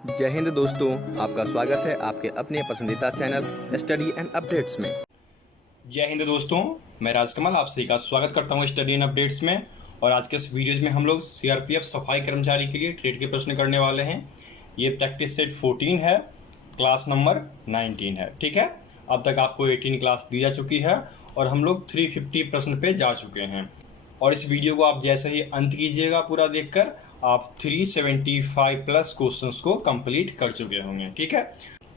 जय हिंद दोस्तों, आपका स्वागत है आपके अपने पसंदीदा चैनल स्टडी एंड अपडेट्स में। जय हिंद दोस्तों, मैं राजकमल आप सभी का स्वागत करता हूं स्टडी एंड अपडेट्स में। और आज के इस वीडियोज में हम लोग सीआरपीएफ सफाई कर्मचारी के लिए ट्रेड के प्रश्न करने वाले हैं। ये प्रैक्टिस सेट 14 है, क्लास नंबर 19 है। ठीक है, अब तक आपको 18 क्लास दी जा चुकी है और हम लोग 350 प्रश्न पे जा चुके हैं। और इस वीडियो को आप जैसे ही अंत कीजिएगा पूरा देखकर, आप 375 प्लस क्वेश्चंस को कंप्लीट कर चुके होंगे। ठीक है,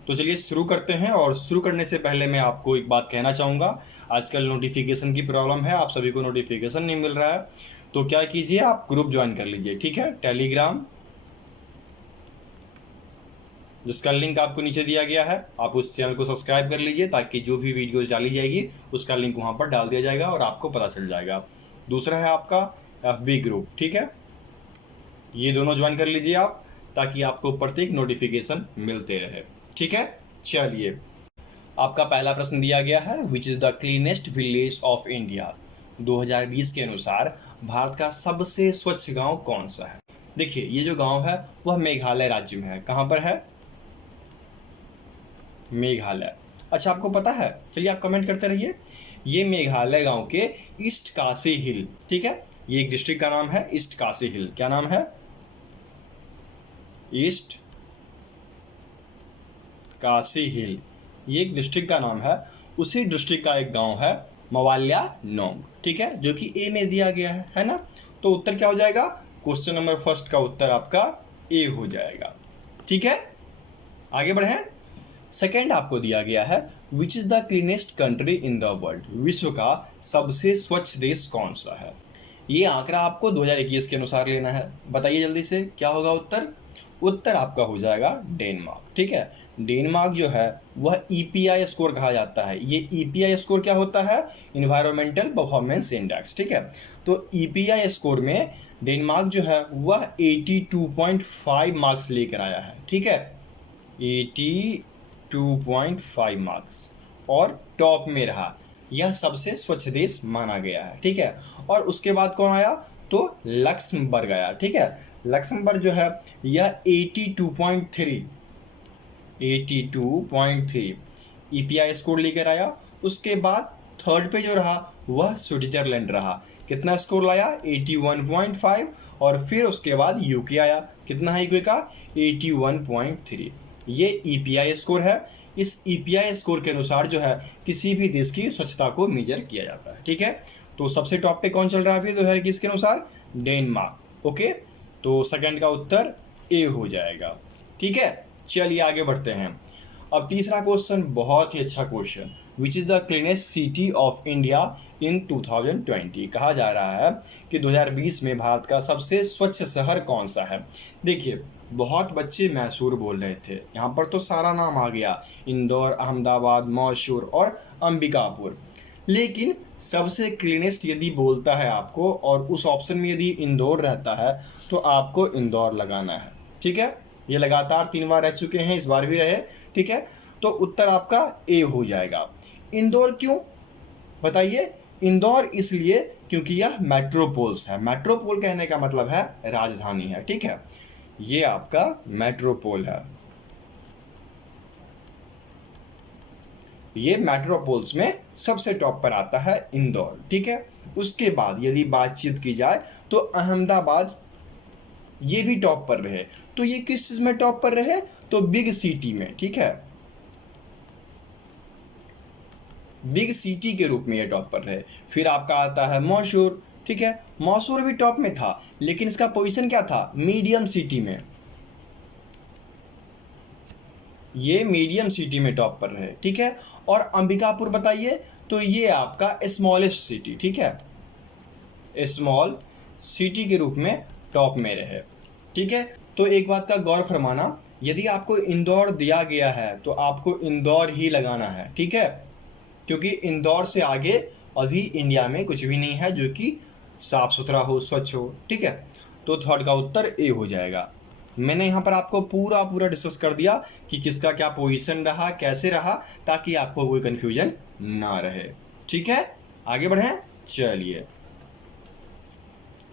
तो चलिए शुरू करते हैं। और शुरू करने से पहले मैं आपको एक बात कहना चाहूँगा, आजकल नोटिफिकेशन की प्रॉब्लम है, आप सभी को नोटिफिकेशन नहीं मिल रहा है, तो क्या कीजिए, आप ग्रुप ज्वाइन कर लीजिए। ठीक है, टेलीग्राम, जिसका लिंक आपको नीचे दिया गया है, आप उस चैनल को सब्सक्राइब कर लीजिए ताकि जो भी वीडियोज डाली जाएगी उसका लिंक वहाँ पर डाल दिया जाएगा और आपको पता चल जाएगा। दूसरा है आपका FB ग्रुप। ठीक है, ये दोनों ज्वाइन कर लीजिए आप, ताकि आपको प्रत्येक नोटिफिकेशन मिलते रहे। ठीक है, चलिए, आपका पहला प्रश्न दिया गया है, which is the cleanest village of India. 2020 के अनुसार भारत का सबसे स्वच्छ गांव कौन सा है। देखिए, ये जो गांव है वह मेघालय राज्य में है। कहाँ पर है? मेघालय। अच्छा, आपको पता है? चलिए आप कमेंट करते रहिए। ये मेघालय गांव के ईस्ट काशी हिल, ठीक है, ये एक डिस्ट्रिक्ट का नाम है, ईस्ट काशी हिल। क्या नाम है? ईस्ट काशी हिल, ये एक डिस्ट्रिक्ट का नाम है। उसी डिस्ट्रिक्ट का एक गांव है मवाल्या नोंग, ठीक है, जो कि ए में दिया गया है ना। तो उत्तर क्या हो जाएगा? क्वेश्चन नंबर फर्स्ट का उत्तर आपका ए हो जाएगा। ठीक है, आगे बढ़े। सेकेंड आपको दिया गया है, which is the cleanest country in the world. विश्व का सबसे स्वच्छ देश कौन सा है। ये आंकड़ा आपको 2021 के अनुसार लेना है। बताइए जल्दी से, क्या होगा उत्तर? उत्तर आपका हो जाएगा डेनमार्क। ठीक है, डेनमार्क जो है वह EPI स्कोर कहा जाता है। ये EPI स्कोर क्या होता है? Environmental performance index. ठीक है, तो EPI स्कोर में डेनमार्क जो है वह 82.5 मार्क्स लेकर आया है। ठीक है, 82.5 मार्क्स और टॉप में रहा। यह सबसे स्वच्छ देश माना गया है। ठीक है, और उसके बाद कौन आया? तो लक्समबर्ग आया। ठीक है, लक्समबर्ग जो है यह 82.3 EPI स्कोर लेकर आया। उसके बाद थर्ड पे जो रहा वह स्विट्जरलैंड रहा। कितना स्कोर लाया? 81.5। और फिर उसके बाद यूके आया। कितना है यूके का? 81.3। ये EPI स्कोर है। इस EPI स्कोर के अनुसार जो है किसी भी देश की स्वच्छता को मेजर किया जाता है। ठीक है, तो सबसे टॉप पे कौन चल रहा है अभी 2021 के अनुसार? डेनमार्क। ओके, तो सेकंड का उत्तर ए हो जाएगा। ठीक है, चलिए आगे बढ़ते हैं। अब तीसरा क्वेश्चन बहुत ही अच्छा question, which is the cleanest city of India in 2020। कहा जा रहा है कि 2020 में भारत का सबसे स्वच्छ शहर कौन सा है। देखिए, बहुत बच्चे मैसूर बोल रहे थे, यहाँ पर तो सारा नाम आ गया, इंदौर, अहमदाबाद, मैसूर और अंबिकापुर। लेकिन सबसे क्लीनेस्ट यदि बोलता है आपको और उस ऑप्शन में यदि इंदौर रहता है तो आपको इंदौर लगाना है। ठीक है, ये लगातार 3 बार रह चुके हैं, इस बार भी रहे। ठीक है, तो उत्तर आपका ए हो जाएगा। इंदौर क्यों बताइए? इंदौर इसलिए क्योंकि यह मेट्रोपोल्स है। मेट्रोपोल कहने का मतलब है राजधानी है। ठीक है, ये आपका मेट्रोपोल है। ये मेट्रोपोल्स में सबसे टॉप पर आता है इंदौर। ठीक है, उसके बाद यदि बातचीत की जाए तो अहमदाबाद ये भी टॉप पर रहे। तो ये किस चीज में टॉप पर रहे? तो बिग सिटी में। ठीक है, बिग सिटी के रूप में ये टॉप पर रहे। फिर आपका आता है मैसूर। ठीक है, मैसूर भी टॉप में था, लेकिन इसका पोजीशन क्या था? मीडियम सिटी में। ये मीडियम सिटी में टॉप पर रहे। ठीक है, और अंबिकापुर बताइए, तो ये आपका स्मॉलेस्ट सिटी। ठीक है, स्मॉल सिटी के रूप में टॉप में रहे। ठीक है, तो एक बात का गौर फरमाना, यदि आपको इंदौर दिया गया है तो आपको इंदौर ही लगाना है। ठीक है, क्योंकि इंदौर से आगे अभी इंडिया में कुछ भी नहीं है जो कि साफ सुथरा हो, स्वच्छ हो। ठीक है, तो थर्ड का उत्तर ए हो जाएगा। मैंने यहाँ पर आपको पूरा डिस्कस कर दिया कि किसका क्या पोजीशन रहा, कैसे रहा, ताकि आपको कोई कंफ्यूजन ना रहे। ठीक है, आगे बढ़ें। चलिए,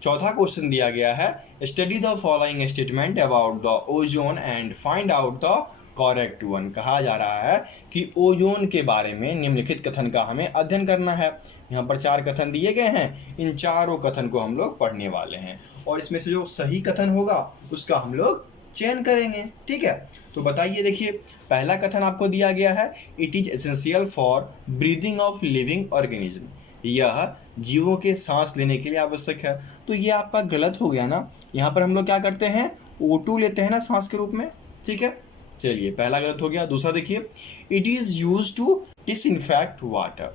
चौथा क्वेश्चन दिया गया है, study the following statement about the ozone and find out the correct one. कहा जा रहा है कि ओजोन के बारे में निम्नलिखित कथन का हमें अध्ययन करना है। यहाँ पर 4 कथन दिए गए हैं, इन चारों कथन को हम लोग पढ़ने वाले हैं और इसमें से जो सही कथन होगा उसका हम लोग चयन करेंगे। ठीक है, तो बताइए, देखिए पहला कथन आपको दिया गया है, it is essential for breathing of living organism. यह जीवों के सांस लेने के लिए आवश्यक है। तो ये आपका गलत हो गया ना, यहाँ पर हम लोग क्या करते हैं, O2 लेते हैं ना सांस के रूप में। ठीक है, चलिए पहला गलत हो गया। दूसरा देखिए, it is use to disinfect water.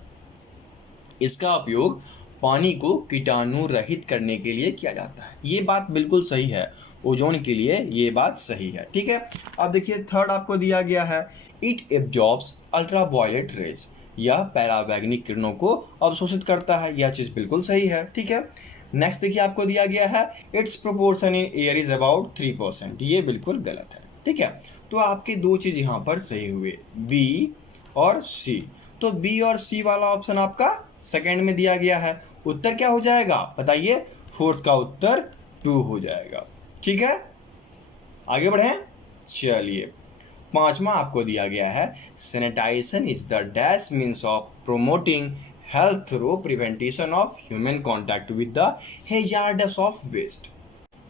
इसका उपयोग पानी को कीटाणु रहित करने के लिए किया जाता है। ये बात बिल्कुल सही है, ओजोन के लिए ये बात सही है। ठीक है, अब देखिए थर्ड आपको दिया गया है, इट एब्जॉर्ब्स अल्ट्रावायलेट रेज। यह पैरावैग्निक किरणों को अवशोषित करता है। यह चीज़ बिल्कुल सही है। ठीक है, नेक्स्ट देखिए आपको दिया गया है, it's proportion in air is about 3%। ये बिल्कुल गलत है। ठीक है, तो आपके 2 चीज़ यहाँ पर सही हुए, बी और सी। तो बी और सी वाला ऑप्शन आपका सेकंड में दिया गया है। उत्तर क्या हो जाएगा बताइए, फोर्थ का उत्तर 2 हो जाएगा। ठीक है, आगे बढ़ें। चलिए पांचवा आपको दिया गया है, sanitisation is the dash means of promoting health through prevention of human contact with the hazards of waste.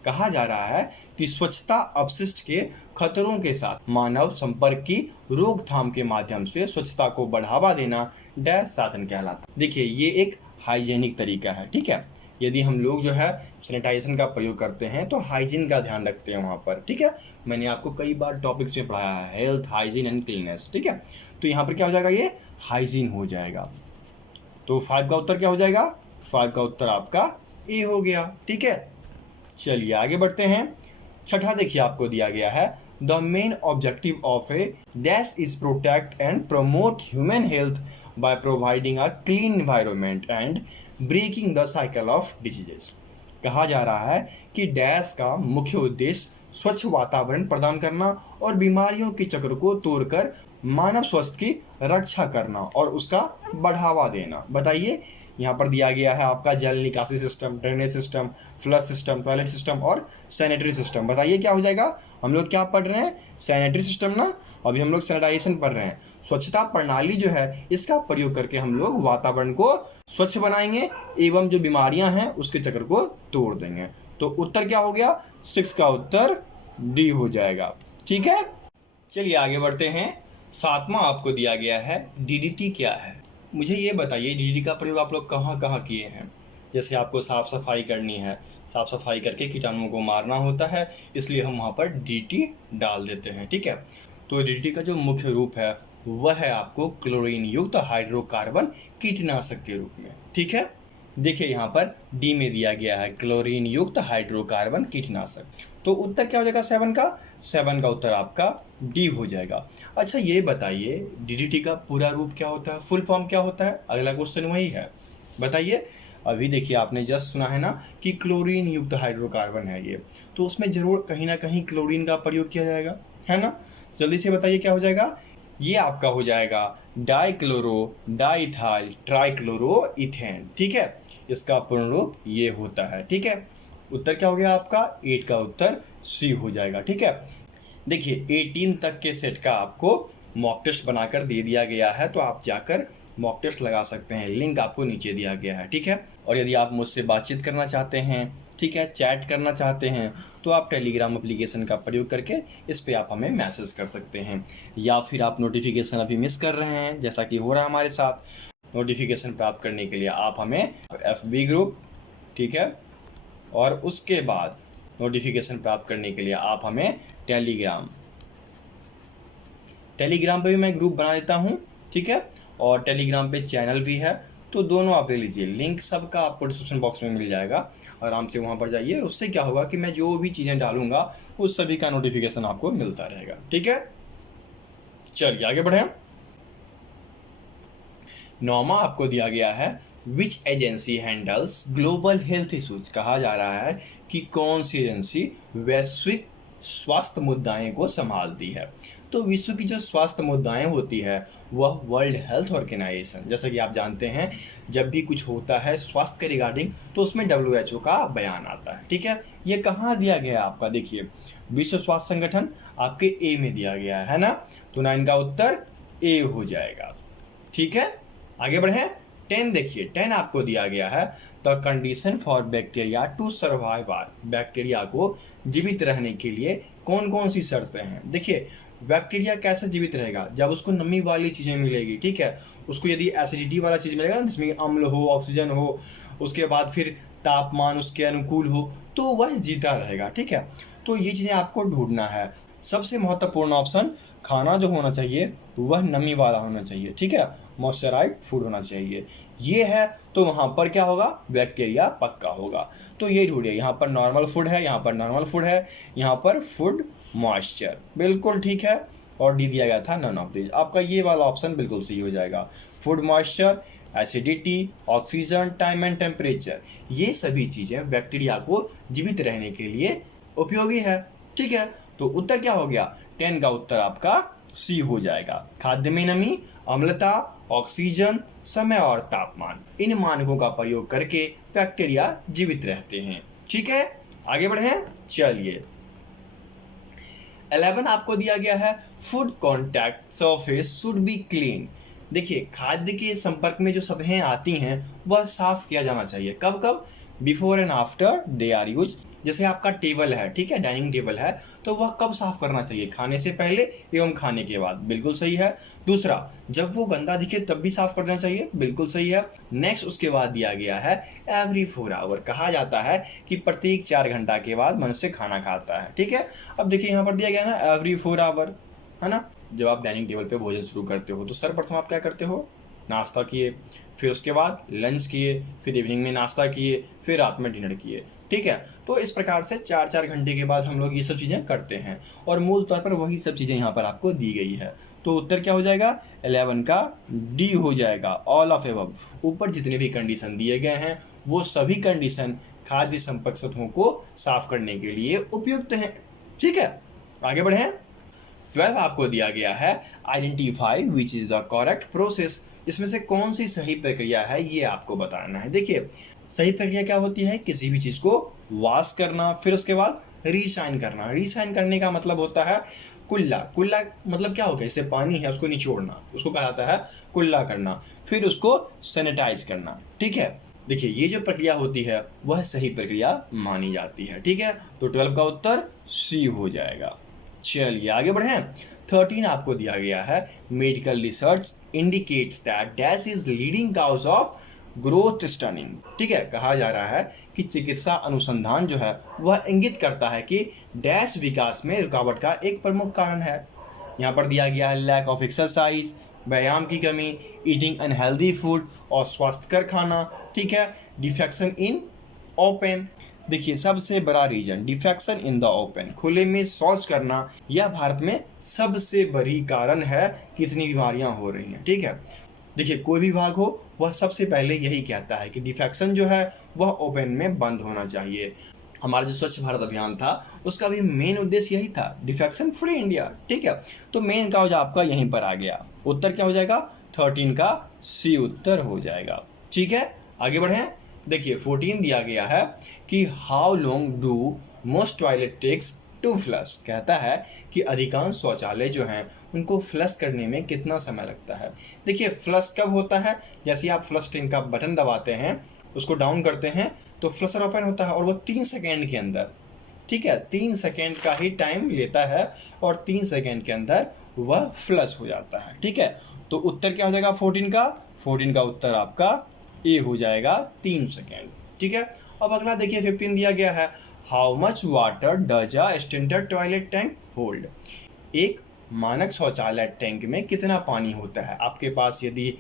कहा जा रहा है कि स्वच्छता अपशिष्ट के खतरों के साथ मानव संपर्क की रोकथाम के माध्यम से स्वच्छता को बढ़ावा देना डैश साधन कहलाता है। देखिए ये एक हाइजेनिक तरीका है। ठीक है, यदि हम लोग जो है सैनिटाइजेशन का प्रयोग करते हैं तो हाइजीन का ध्यान रखते हैं वहाँ पर। ठीक है, मैंने आपको कई बार टॉपिक्स में पढ़ाया है, हेल्थ, हाइजीन एंड क्लीननेस। ठीक है, तो यहाँ पर क्या हो जाएगा, ये हाइजीन हो जाएगा। तो 5 का उत्तर क्या हो जाएगा, 5 का उत्तर आपका ए हो गया। ठीक है, चलिए आगे बढ़ते हैं। छठा देखिए आपको दिया गया है, the main objective of A dash is protect and promote human health by providing a clean environment and breaking the cycle of diseases। कहा जा रहा है कि डैश का मुख्य उद्देश्य स्वच्छ वातावरण प्रदान करना और बीमारियों के चक्र को तोड़कर मानव स्वास्थ्य की रक्षा करना और उसका बढ़ावा देना। बताइए, यहाँ पर दिया गया है आपका जल निकासी system, drainage system, flush system, toilet system और सैनिटरी सिस्टम। बताइए क्या हो जाएगा, हम लोग क्या पढ़ रहे हैं, सैनिटरी सिस्टम ना, अभी हम लोग सैनिटाइजेशन पढ़ रहे हैं। स्वच्छता प्रणाली जो है इसका प्रयोग करके हम लोग वातावरण को स्वच्छ बनाएंगे एवं जो बीमारियां हैं उसके चक्र को तोड़ देंगे। तो उत्तर क्या हो गया, 6 का उत्तर डी हो जाएगा। ठीक है, चलिए आगे बढ़ते हैं। 7वां आपको दिया गया है, डीडीटी क्या है। मुझे ये बताइए, डीडीटी का प्रयोग आप लोग कहाँ कहाँ किए हैं। जैसे आपको साफ़ सफाई करनी है, साफ़ सफाई करके कीटाणुओं को मारना होता है, इसलिए हम वहाँ पर डीडीटी डाल देते हैं। ठीक है, तो डीडीटी का जो मुख्य रूप है वह है आपको क्लोरीन युक्त हाइड्रोकार्बन कीटनाशक के रूप में। ठीक है, देखिए यहाँ पर डी में दिया गया है क्लोरीन युक्त हाइड्रोकार्बन कीटनाशक। तो उत्तर क्या हो जाएगा 7 का उत्तर आपका डी हो जाएगा। अच्छा ये बताइए, डीडीटी का पूरा रूप क्या होता है, फुल फॉर्म क्या होता है, अगला क्वेश्चन वही है। बताइए, अभी देखिए आपने जस्ट सुना है ना कि क्लोरीन युक्त हाइड्रोकार्बन है ये, तो उसमें जरूर कहीं ना कहीं क्लोरीन का प्रयोग किया जाएगा, है ना। जल्दी से बताइए क्या हो जाएगा, ये आपका हो जाएगा डाइक्लोरो डाइथाइल ट्राइक्लोरो इथेन। ठीक है, इसका पूर्ण रूप ये होता है। ठीक है, उत्तर क्या हो गया आपका, 8 का उत्तर सी हो जाएगा। ठीक है, देखिए 18 तक के सेट का आपको मॉक टेस्ट बनाकर दे दिया गया है, तो आप जाकर मॉक टेस्ट लगा सकते हैं, लिंक आपको नीचे दिया गया है। ठीक है, और यदि आप मुझसे बातचीत करना चाहते हैं, ठीक है, चैट करना चाहते हैं, तो आप टेलीग्राम एप्लीकेशन का प्रयोग करके इस पे आप हमें मैसेज कर सकते हैं, या फिर आप नोटिफिकेशन अभी मिस कर रहे हैं जैसा कि हो रहा है हमारे साथ, नोटिफिकेशन प्राप्त करने के लिए आप हमें FB ग्रुप, ठीक है, और उसके बाद नोटिफिकेशन प्राप्त करने के लिए आप हमें टेलीग्राम पे भी मैं ग्रुप बना देता हूँ। ठीक है, और टेलीग्राम पे चैनल भी है, तो दोनों आप ले लीजिए, लिंक सबका आपको डिस्क्रिप्शन बॉक्स में मिल जाएगा। आराम से वहाँ पर जाइए, उससे क्या होगा कि मैं जो भी चीज़ें डालूंगा उस सभी का नोटिफिकेशन आपको मिलता रहेगा। ठीक है, चलिए आगे बढ़ें। 9वां आपको दिया गया है, which agency handles global health issues. कहा जा रहा है कि कौन सी एजेंसी वैश्विक स्वास्थ्य मुद्दाएं को संभालती है। तो विश्व की जो स्वास्थ्य मुद्दाएं होती है वह वर्ल्ड हेल्थ ऑर्गेनाइजेशन, जैसा कि आप जानते हैं जब भी कुछ होता है स्वास्थ्य के रिगार्डिंग तो उसमें WHO का बयान आता है। ठीक है, ये कहाँ दिया गया है आपका, देखिए विश्व स्वास्थ्य संगठन आपके ए में दिया गया है ना, तो 9 का उत्तर ए हो जाएगा। ठीक है, आगे बढ़े। 10 देखिए, 10 आपको दिया गया है the condition for bacteria to survive are, bacteria को जीवित रहने के लिए कौन कौन सी शर्तें हैं। देखिए बैक्टीरिया कैसे जीवित रहेगा, जब उसको नमी वाली चीज़ें मिलेगी। ठीक है, उसको यदि एसिडिटी वाला चीज़ मिलेगा ना, जिसमें अम्ल हो, ऑक्सीजन हो, उसके बाद फिर तापमान उसके अनुकूल हो, तो वह जीता रहेगा। ठीक है, तो ये चीज़ें आपको ढूंढना है। सबसे महत्वपूर्ण ऑप्शन, खाना जो होना चाहिए वह नमी वाला होना चाहिए। ठीक है, मॉइस्चराइज्ड फूड होना चाहिए, ये है तो वहाँ पर क्या होगा, बैक्टीरिया पक्का होगा। तो ये ढूंढिए, यहाँ पर नॉर्मल फूड है, यहाँ पर नॉर्मल फूड है, यहाँ पर फूड मॉइस्चर, बिल्कुल ठीक है। और डी दिया गया था नन ऑफ दिस, आपका ये वाला ऑप्शन बिल्कुल सही हो जाएगा। Food moisture, acidity, oxygen, time and temperature, ये सभी चीज़ें बैक्टीरिया को जीवित रहने के लिए उपयोगी है। ठीक है, तो उत्तर क्या हो गया, 10 का उत्तर आपका सी हो जाएगा। खाद्य में नमी, अम्लता, ऑक्सीजन, समय और तापमान, इन मानकों का प्रयोग करके बैक्टीरिया जीवित रहते हैं। ठीक है, आगे बढ़े। चलिए 11 आपको दिया गया है food contact surface should be clean. देखिए खाद्य के संपर्क में जो सतहें आती हैं वह साफ किया जाना चाहिए। कब कब, before and after they are use. जैसे आपका टेबल है, ठीक है, डाइनिंग टेबल है, तो वह कब साफ करना चाहिए, खाने से पहले एवं खाने के बाद, बिल्कुल सही है। दूसरा, जब वो गंदा दिखे तब भी साफ करना चाहिए, बिल्कुल सही है। नेक्स्ट उसके बाद दिया गया है एवरी 4 आवर, कहा जाता है कि प्रत्येक 4 घंटा के बाद मनुष्य खाना खाता है। ठीक है, अब देखिए यहाँ पर दिया गया ना एवरी 4 आवर, है ना। जब आप डाइनिंग टेबल पे भोजन शुरू करते हो तो सर्वप्रथम आप क्या करते हो, नाश्ता किए, फिर उसके बाद लंच किए, फिर इवनिंग में नाश्ता किए, फिर रात में डिनर किए। ठीक है, तो इस प्रकार से 4-4 घंटे के बाद हम लोग ये सब चीज़ें करते हैं और मूल तौर पर वही सब चीज़ें यहाँ पर आपको दी गई है। तो उत्तर क्या हो जाएगा, 11 का डी हो जाएगा, ऑल ऑफ एबव। ऊपर जितने भी कंडीशन दिए गए हैं वो सभी कंडीशन खाद्य संपर्क सतहों को साफ करने के लिए उपयुक्त हैं। ठीक है, आगे बढ़ें। 12 आपको दिया गया है identify which is the correct process, इसमें से कौन सी सही प्रक्रिया है ये आपको बताना है। देखिए सही प्रक्रिया क्या होती है, किसी भी चीज़ को वॉश करना, फिर उसके बाद रीशाइन करना। रीशाइन करने का मतलब होता है कुल्ला। कुल्ला मतलब क्या होगा, जैसे पानी है उसको निचोड़ना, उसको कहा जाता है कुल्ला करना, फिर उसको सैनिटाइज करना। ठीक है, देखिए ये जो प्रक्रिया होती है वह सही प्रक्रिया मानी जाती है। ठीक है, तो 12 का उत्तर सी हो जाएगा। चलिए आगे बढ़ें। 13 आपको दिया गया है medical research indicates that dash is leading cause of growth stunting. ठीक है, कहा जा रहा है कि चिकित्सा अनुसंधान जो है वह इंगित करता है कि डैश विकास में रुकावट का एक प्रमुख कारण है। यहाँ पर दिया गया है लैक ऑफ एक्सरसाइज, व्यायाम की कमी, ईटिंग अनहेल्दी फूड और स्वास्थ्यकर खाना। ठीक है, डिफेक्शन इन ओपन, देखिए सबसे बड़ा reason defecation in the open, खुले में शौच करना, यह भारत में सबसे बड़ी कारण है कि इतनी बीमारियां हो रही हैं। ठीक है, देखिए कोई भी विभाग हो वह सबसे पहले यही कहता है कि डिफेक्शन जो है वह ओपन में बंद होना चाहिए। हमारा जो स्वच्छ भारत अभियान था उसका भी मेन उद्देश्य यही था, डिफेक्शन फ्री इंडिया। ठीक है, तो मेन का जो आपका यहीं पर आ गया, उत्तर क्या हो जाएगा, 13 का सी उत्तर हो जाएगा। ठीक है, आगे बढ़ें। देखिए 14 दिया गया है कि how long do most toilet takes to flush, कहता है कि अधिकांश शौचालय जो हैं उनको फ्लश करने में कितना समय लगता है। देखिए फ्लश कब होता है, जैसे आप फ्लश टैंक का बटन दबाते हैं, उसको डाउन करते हैं तो फ्लशर ओपन होता है और वो 3 सेकेंड के अंदर, ठीक है, 3 सेकेंड का ही टाइम लेता है और 3 सेकेंड के अंदर वह फ्लश हो जाता है। ठीक है, तो उत्तर क्या हो जाएगा 14 का, 14 का उत्तर आपका ए हो जाएगा, 3 सेकेंड। ठीक है, अब अगला देखिए 15 दिया गया है how much water does a standard toilet tank hold, एक मानक शौचालय टैंक में कितना पानी होता है। आपके पास यदि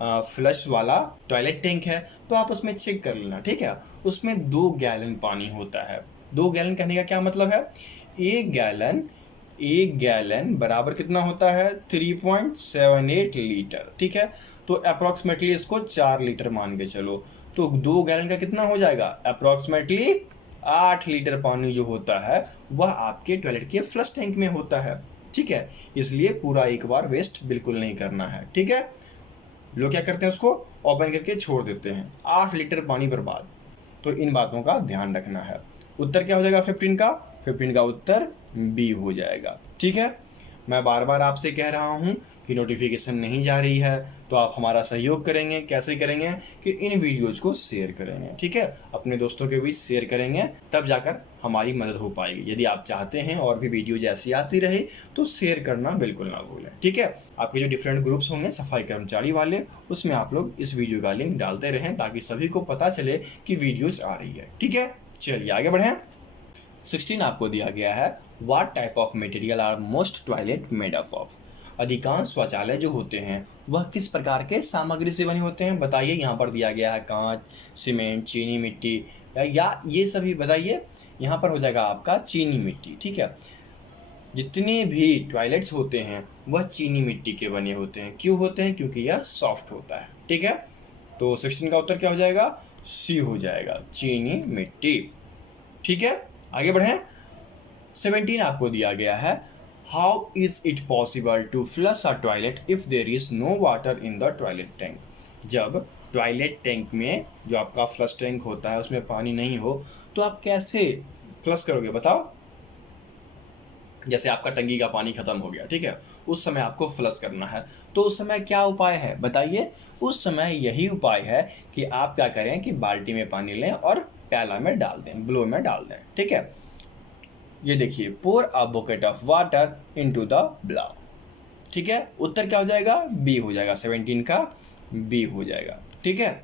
फ्लश वाला टॉयलेट टैंक है तो आप उसमें चेक कर लेना। ठीक है, उसमें 2 गैलन पानी होता है। 2 गैलन कहने का क्या मतलब है, 1 गैलन बराबर कितना होता है 3.78 लीटर। ठीक है, तो अप्रॉक्सीमेटली इसको 4 लीटर मान के चलो, तो 2 गैलन का कितना हो जाएगा अप्रॉक्सीमेटली 8 लीटर पानी जो होता है वह आपके टॉयलेट के फ्लश टैंक में होता है, ठीक है। इसलिए पूरा एक बार वेस्ट बिल्कुल नहीं करना है, ठीक है। लोग क्या करते हैं, उसको ओपन करके छोड़ देते हैं, 8 लीटर पानी बर्बाद। तो इन बातों का ध्यान रखना है। उत्तर क्या हो जाएगा 15 का? 15 का उत्तर बी हो जाएगा, ठीक है। मैं बार बार आपसे कह रहा हूँ कि नोटिफिकेशन नहीं जा रही है, तो आप हमारा सहयोग करेंगे। कैसे करेंगे? कि इन वीडियोज को शेयर करेंगे, ठीक है, अपने दोस्तों के बीच शेयर करेंगे, तब जाकर हमारी मदद हो पाएगी। यदि आप चाहते हैं और भी वीडियो जैसी आती रहे तो शेयर करना बिल्कुल ना भूलें, ठीक है। आपके जो डिफरेंट ग्रुप्स होंगे सफाई कर्मचारी वाले, उसमें आप लोग इस वीडियो का लिंक डालते रहें ताकि सभी को पता चले कि वीडियोज आ रही है, ठीक है। चलिए आगे बढ़ें। 16 आपको दिया गया है, what type of material are most toilet made up of. अधिकांश शौचालय जो होते हैं वह किस प्रकार के सामग्री से बने होते हैं? बताइए। यहाँ पर दिया गया है कांच, सीमेंट, चीनी मिट्टी या ये सभी बताइए। यहाँ पर हो जाएगा आपका चीनी मिट्टी, ठीक है। जितने भी टॉयलेट्स होते हैं वह चीनी मिट्टी के बने होते हैं। क्यों होते हैं? क्योंकि यह सॉफ्ट होता है, ठीक है। तो 16 का उत्तर क्या हो जाएगा? सी हो जाएगा, चीनी मिट्टी, ठीक है। आगे बढ़ें। 17 आपको दिया गया है, how is it possible to flush a toilet if there is no water in the toilet tank. जब टॉयलेट टैंक में जो आपका फ्लश टैंक होता है उसमें पानी नहीं हो तो आप कैसे फ्लश करोगे? बताओ। जैसे आपका टंकी का पानी खत्म हो गया, ठीक है, उस समय आपको फ्लश करना है, तो उस समय क्या उपाय है? बताइए। उस समय यही उपाय है कि आप क्या करें कि बाल्टी में पानी लें और प्याला में डाल दें, ब्लो में डाल दें, ठीक है। ये देखिए, pour a bucket of water into the bowl, ठीक है। उत्तर क्या हो जाएगा? बी हो जाएगा, 17 का बी हो जाएगा, ठीक है।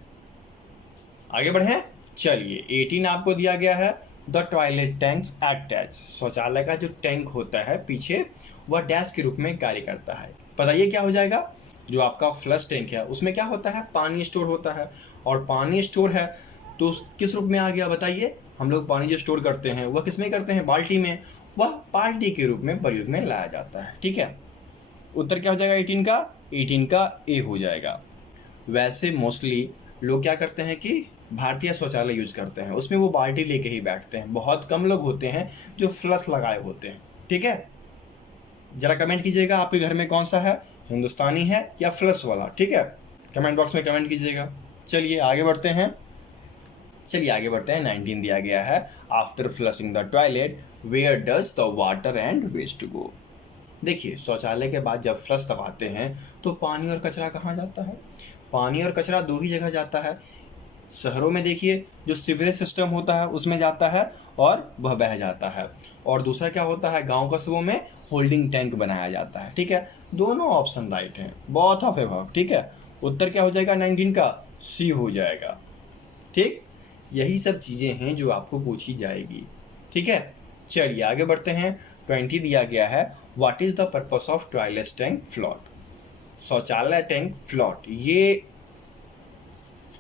आगे बढ़ें। चलिए 18 आपको दिया गया है, the toilet tanks act as. शौचालय का जो टैंक होता है पीछे वह डैश के रूप में कार्य करता है। बताइए क्या हो जाएगा? जो आपका फ्लश टैंक है उसमें क्या होता है? पानी स्टोर होता है, और पानी स्टोर है तो किस रूप में आ गया? बताइए। हम लोग पानी जो स्टोर करते हैं वह किस में करते हैं? बाल्टी में। वह बाल्टी के रूप में प्रयोग में लाया जाता है, ठीक है। उत्तर क्या हो जाएगा 18 का? 18 का ए हो जाएगा। वैसे मोस्टली लोग क्या करते हैं कि भारतीय शौचालय यूज करते हैं, उसमें वो बाल्टी लेके ही बैठते हैं। बहुत कम लोग होते हैं जो फ्लश लगाए होते हैं, ठीक है। जरा कमेंट कीजिएगा आपके घर में कौन सा है, हिंदुस्तानी है या फ्लश वाला, ठीक है। कमेंट बॉक्स में कमेंट कीजिएगा। चलिए आगे बढ़ते हैं। 19 दिया गया है, after flushing the toilet where does the water and waste go. देखिए, शौचालय के बाद जब फ्लश दबाते हैं तो पानी और कचरा कहाँ जाता है? पानी और कचरा दो ही जगह जाता है। शहरों में देखिए जो सीवरेज सिस्टम होता है उसमें जाता है और वह बह जाता है, और दूसरा क्या होता है, गांव कस्बों में होल्डिंग टैंक बनाया जाता है, ठीक है। दोनों ऑप्शन राइट हैं, बोथ ऑफ अबव, ठीक है। उत्तर क्या हो जाएगा 19 का? सी हो जाएगा, ठीक। यही सब चीज़ें हैं जो आपको पूछी जाएगी, ठीक है। चलिए आगे बढ़ते हैं। 20 दिया गया है, what is the purpose of toilet tank float. शौचालय टैंक फ्लोट, ये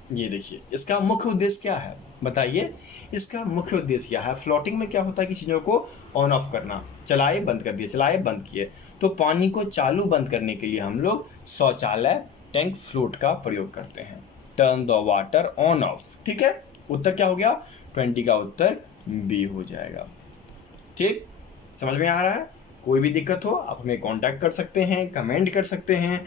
देखिए, इसका मुख्य उद्देश्य क्या है? बताइए। इसका मुख्य उद्देश्य क्या है? फ्लोटिंग में क्या होता है कि चीज़ों को ऑन ऑफ करना, चलाए बंद कर दिए, चलाए बंद किए। तो पानी को चालू बंद करने के लिए हम लोग शौचालय टैंक फ्लोट का प्रयोग करते हैं। Turn the water on off, ठीक है। उत्तर क्या हो गया? 20 का उत्तर बी हो जाएगा, ठीक। समझ में आ रहा है? कोई भी दिक्कत हो आप हमें कांटेक्ट कर सकते हैं, कमेंट कर सकते हैं,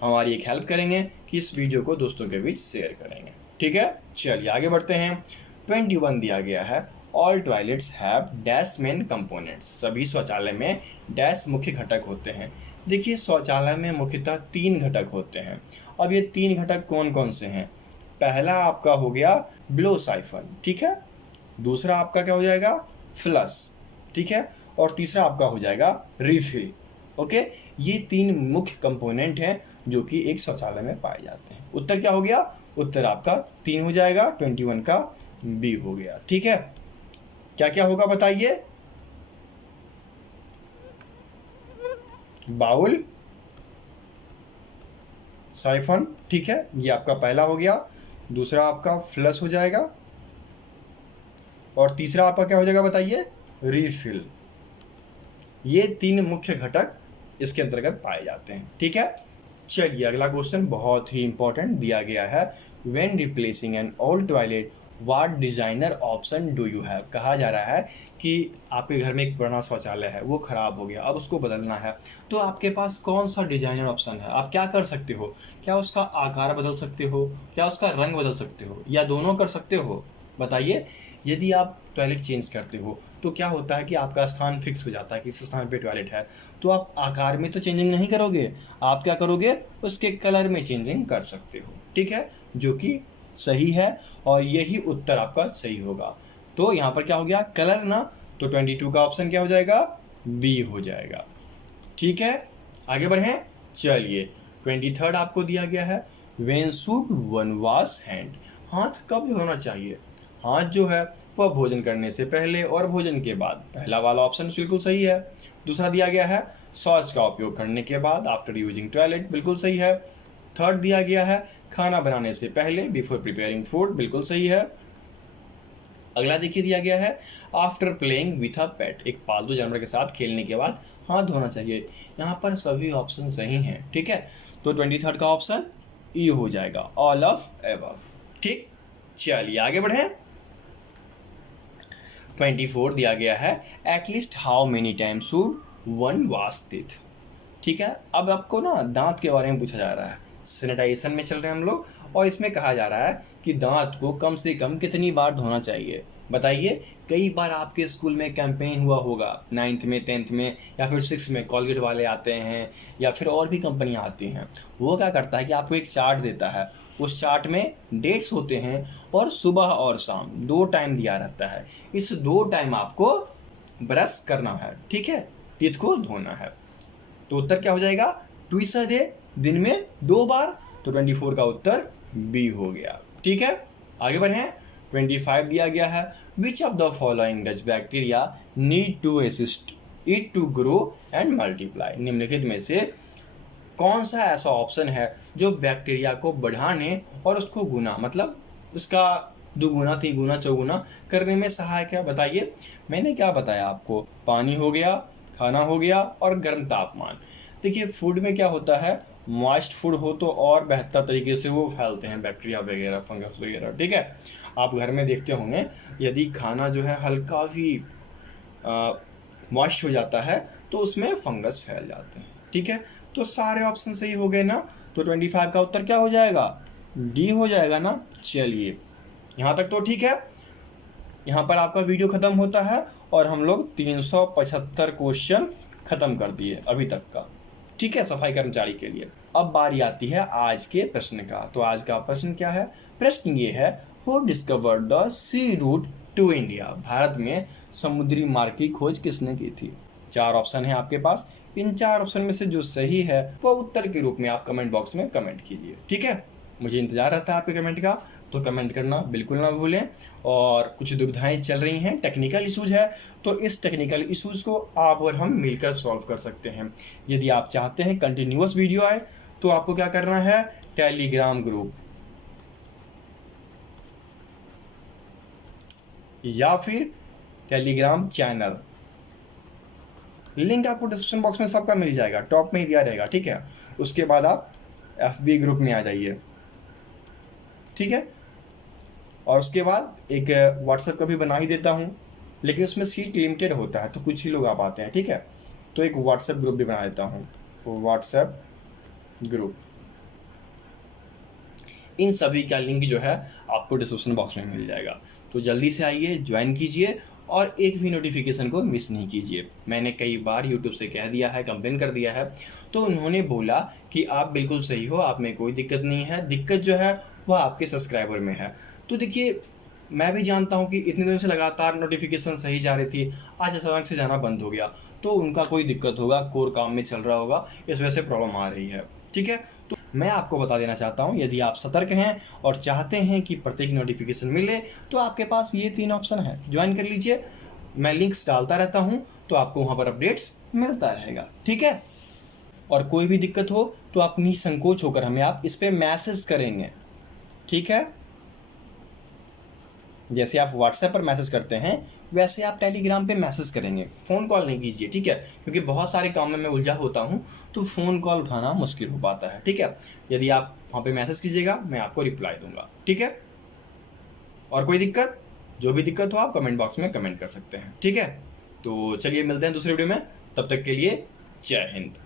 हमारी एक हेल्प करेंगे कि इस वीडियो को दोस्तों के बीच शेयर करेंगे, ठीक है। चलिए आगे बढ़ते हैं। 21 दिया गया है, all toilets have dash main components. सभी शौचालय में डैश मुख्य घटक होते हैं। देखिए, शौचालय में मुख्यतः 3 घटक होते हैं। अब ये 3 घटक कौन कौन से हैं? पहला आपका हो गया ब्लो साइफन, ठीक है। दूसरा आपका क्या हो जाएगा? फ्लश, ठीक है। और तीसरा आपका हो जाएगा रिफिल, ओके। ये 3 मुख्य कंपोनेंट हैं जो कि एक शौचालय में पाए जाते हैं। उत्तर क्या हो गया? उत्तर आपका 3 हो जाएगा, 21 का बी हो गया, ठीक है। क्या क्या होगा बताइए? बाउल, साइफन, ठीक है, ये आपका पहला हो गया। दूसरा आपका फ्लश हो जाएगा, और तीसरा आपका क्या हो जाएगा बताइए? रिफिल। ये 3 मुख्य घटक इसके अंतर्गत पाए जाते हैं, ठीक है। चलिए अगला क्वेश्चन बहुत ही इंपॉर्टेंट दिया गया है, when replacing an old toilet what designer option do you have. कहा जा रहा है कि आपके घर में एक पुराना शौचालय है, वो खराब हो गया, अब उसको बदलना है, तो आपके पास कौन सा डिजाइनर ऑप्शन है, आप क्या कर सकते हो? क्या उसका आकार बदल सकते हो, क्या उसका रंग बदल सकते हो, या दोनों कर सकते हो? बताइए। यदि आप टॉयलेट चेंज करते हो तो क्या होता है कि आपका स्थान फिक्स हो जाता है, किस स्थान पे टॉयलेट है, तो आप आकार में तो चेंजिंग नहीं करोगे, आप क्या करोगे, उसके कलर में चेंजिंग कर सकते हो। ठीक है, जो कि सही है, और यही उत्तर आपका सही होगा। तो यहाँ पर क्या हो गया, कलर ना, तो 22 का ऑप्शन क्या हो जाएगा, बी हो जाएगा। ठीक है, आगे बढ़ें। चलिए 23 आपको दिया गया है, when should one wash hand. हाथ कब धोना चाहिए? हाथ जो है वह भोजन करने से पहले और भोजन के बाद। पहला वाला ऑप्शन बिल्कुल सही है। दूसरा दिया गया है शौच का उपयोग करने के बाद, आफ्टर यूजिंग टॉयलेट, बिल्कुल सही है। थर्ड दिया गया है खाना बनाने से पहले, बिफोर प्रिपेयरिंग फूड, बिल्कुल सही है। अगला देखिए दिया गया है आफ्टर प्लेइंग विथ अ पेट, एक पालतू जानवर के साथ खेलने के बाद हाथ धोना चाहिए। यहाँ पर सभी ऑप्शन सही हैं। ठीक है, तो 23 का ऑप्शन ई हो जाएगा, ऑल ऑफ एबव। ठीक, चलिए आगे बढ़े। 24 दिया गया है at least how many times should one wash teeth. ठीक है, अब आपको ना दांत के बारे में पूछा जा रहा है। सैनिटाइजेशन में चल रहे हैं हम लोग, और इसमें कहा जा रहा है कि दांत को कम से कम कितनी बार धोना चाहिए। बताइए। कई बार आपके स्कूल में कैंपेन हुआ होगा, 9th में, 10th में, या फिर 6th में कॉलगेट वाले आते हैं, या फिर और भी कंपनियां आती हैं। वो क्या करता है कि आपको एक चार्ट देता है, उस चार्ट में डेट्स होते हैं, और सुबह और शाम 2 टाइम दिया रहता है। इस 2 टाइम आपको ब्रश करना है। ठीक है, टीथ को धोना है। तो उत्तर क्या हो जाएगा, ट्विस अ डे, दिन में 2 बार। तो 24 का उत्तर बी हो गया। ठीक है, आगे बढ़ें। 25 दिया गया है which of the following does bacteria need to assist it to grow and multiply. निम्नलिखित में से कौन सा ऐसा ऑप्शन है जो बैक्टीरिया को बढ़ाने और उसको गुना, मतलब उसका दुगुना, तिगुना, चौगुना करने में सहायक है? बताइए। मैंने क्या बताया आपको, पानी हो गया, खाना हो गया, और गर्म तापमान। देखिए, फूड में क्या होता है, मॉइस्ट फूड हो तो और बेहतर तरीके से वो फैलते हैं बैक्टीरिया वगैरह, फंगस वगैरह। ठीक है, आप घर में देखते होंगे, यदि खाना जो है हल्का भी मॉइस्ट हो जाता है तो उसमें फंगस फैल जाते हैं। ठीक है, तो सारे ऑप्शन सही हो गए ना, तो 25 का उत्तर क्या हो जाएगा, डी हो जाएगा ना। चलिए, यहाँ तक तो ठीक है। यहाँ पर आपका वीडियो खत्म होता है, और हम लोग 375 क्वेश्चन खत्म कर दिए अभी तक का। ठीक है, सफाई कर्मचारी के लिए। अब बारी आती है आज के प्रश्न का। तो आज का प्रश्न क्या है, प्रश्न ये है, who discovered the sea route to India. भारत में समुद्री मार्ग की खोज किसने की थी? 4 ऑप्शन है आपके पास। इन 4 ऑप्शन में से जो सही है वो उत्तर के रूप में आप कमेंट बॉक्स में कमेंट कीजिए। ठीक है, मुझे इंतजार रहता है आपके कमेंट का, तो कमेंट करना बिल्कुल ना भूलें। और कुछ दुविधाएं चल रही हैं, टेक्निकल इशूज़ है, तो इस टेक्निकल इशूज़ को आप और हम मिलकर सॉल्व कर सकते हैं। यदि आप चाहते हैं कंटिन्यूअस वीडियो आए, तो आपको क्या करना है, टेलीग्राम ग्रुप या फिर टेलीग्राम चैनल, लिंक आपको डिस्क्रिप्शन बॉक्स में सबका मिल जाएगा, टॉप में ही दिया रहेगा। ठीक है, उसके बाद आप FB ग्रुप में आ जाइए। ठीक है, और उसके बाद एक व्हाट्सएप का भी बना ही देता हूँ, लेकिन उसमें सीट लिमिटेड होता है, तो कुछ ही लोग आ पाते हैं। ठीक है, तो एक व्हाट्सएप ग्रुप भी बना देता हूँ, व्हाट्सएप ग्रुप। इन सभी का लिंक जो है आपको डिस्क्रिप्शन बॉक्स में मिल जाएगा। तो जल्दी से आइए, ज्वाइन कीजिए, और एक भी नोटिफिकेशन को मिस नहीं कीजिए। मैंने कई बार यूट्यूब से कह दिया है, कंप्लेन कर दिया है, तो उन्होंने बोला कि आप बिल्कुल सही हो, आप में कोई दिक्कत नहीं है, दिक्कत जो है वह आपके सब्सक्राइबर में है। तो देखिए, मैं भी जानता हूँ कि इतने दिनों से लगातार नोटिफिकेशन सही जा रही थी, आज अचानक से जाना बंद हो गया, तो उनका कोई दिक्कत होगा, कोर काम में चल रहा होगा, इस वजह से प्रॉब्लम आ रही है। ठीक है, तो मैं आपको बता देना चाहता हूं, यदि आप सतर्क हैं और चाहते हैं कि प्रत्येक नोटिफिकेशन मिले, तो आपके पास ये 3 ऑप्शन है, ज्वाइन कर लीजिए। मैं लिंक्स डालता रहता हूं, तो आपको वहां पर अपडेट्स मिलता रहेगा। ठीक है, और कोई भी दिक्कत हो तो आप निसंकोच होकर हमें आप इस पर मैसेज करेंगे। ठीक है, जैसे आप व्हाट्सएप पर मैसेज करते हैं वैसे आप टेलीग्राम पे मैसेज करेंगे, फ़ोन कॉल नहीं कीजिए। ठीक है, क्योंकि बहुत सारे काम में मैं उलझा होता हूं, तो फ़ोन कॉल उठाना मुश्किल हो पाता है। ठीक है, यदि आप वहाँ पे मैसेज कीजिएगा, मैं आपको रिप्लाई दूंगा। ठीक है, और कोई दिक्कत, जो भी दिक्कत हो आप कमेंट बॉक्स में कमेंट कर सकते हैं, ठीक है। तो चलिए मिलते हैं दूसरे वीडियो में, तब तक के लिए जय हिंद।